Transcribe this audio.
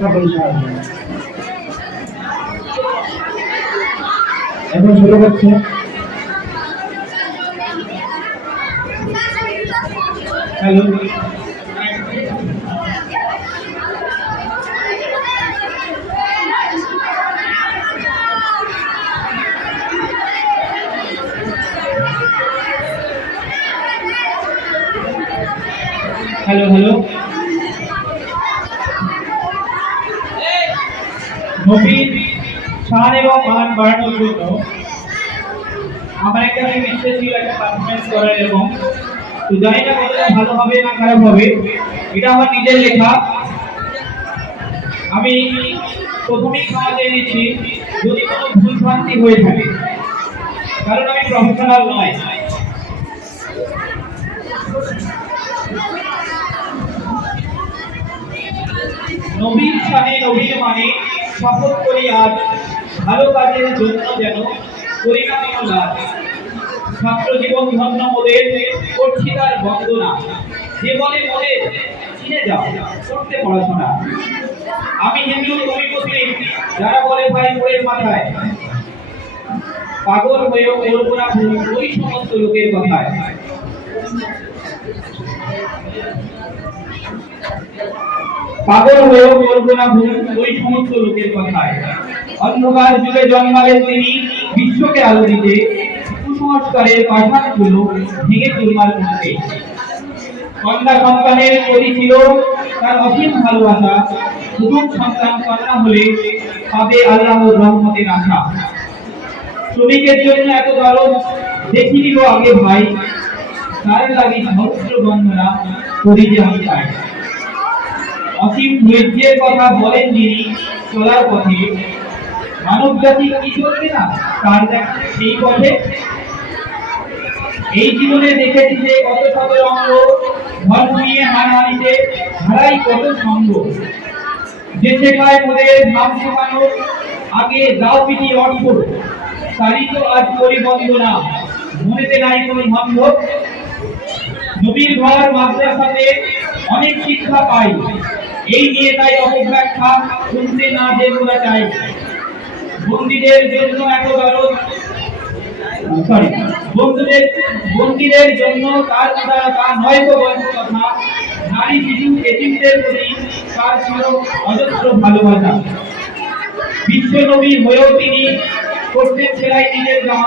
সকলে সাহায্য এখন শুরু করছে। হ্যালো হ্যালো হ্যালো নবীর শান এবং মান বাড়ানোর জন্য আমার একটা ইচ্ছে ছিল একটা পারফরমেন্স করার, এবং তো জানি না কতটা ভালো হবে না খারাপ হবে, এটা আমার নিজের লেখা। আমি প্রথমেই ক্ষমা চেয়ে নিচ্ছি যদি কোনো ভুলভ্রান্তি হয়ে থাকে, কারণ আমি প্রফেশনাল নয়। নবীর শানে নবীর মানে শপথ করি আজ, ভালো কাজের জন্য যেন করি না কোনো লাজ। ছাত্র জীবন ধন্য মোদের, করছি তার বন্দনা। যে বলে মোদের চিনে যাও করতে পড়াশোনা। আমি হিন্দু তুমি মুসলিম, যারা বলে ভাই বইয়ের মাথায়, পাগল হয়েও করবো না ভুল ওই সমস্ত লোকের কথায়। পাগল হয়েও করবো না ভুল ওই সমস্ত লোকের কথায়। অন্ধকার যুগে জন্মালেন তিনি বিশ্বকে আলো দিতে, কুসংস্কারের পাঠানগুলো ভেঙে চুরমার করতে। কন্যা সন্তানের প্রতি ছিল তার অসীম ভালোবাসা, প্রথম সন্তান কন্যা হলে পাবে আল্লাহর রহমতের আশা। শ্রমিকের জন্য এত দরদ দেখিনি গো আগে ভাই, তার লাগি সহস্র বন্দনা করি যে আমি চাই। অসীম ধৈর্যের কথা বলেন যিনি চলার পথে, মানব জাতি কি চলবে না তার দেখা সেই পথে। এই জীবনে দেখেছি যে কত শত অঙ্গ, ধর্ম নিয়ে হানাহানিতে হারাই কত সঙ্গ। যে শেখায় মোদের ভাব শেখানো, আগে দাও পিটি অর্থ, তারই তো আজ করি বন্দনা, মনেতে নাই কোনো ধন্ধ। নবীর ঘর মাদ্রাসাতে অনেক শিক্ষা পাই, এই নিয়ে তাই অপব্যাখ্যা শুনতে না যে তোরা চাই। বন্দীদের জন্য এত দরদ, বন্দীদের জন্য তার তা নয় তো কথা। নারী শিশু এতিমদের প্রতি তার ছিল অজস্র ভালোবাসা। বিশ্ব নবী হয়েও তিনি করতেন সেলাই নিজের জামা।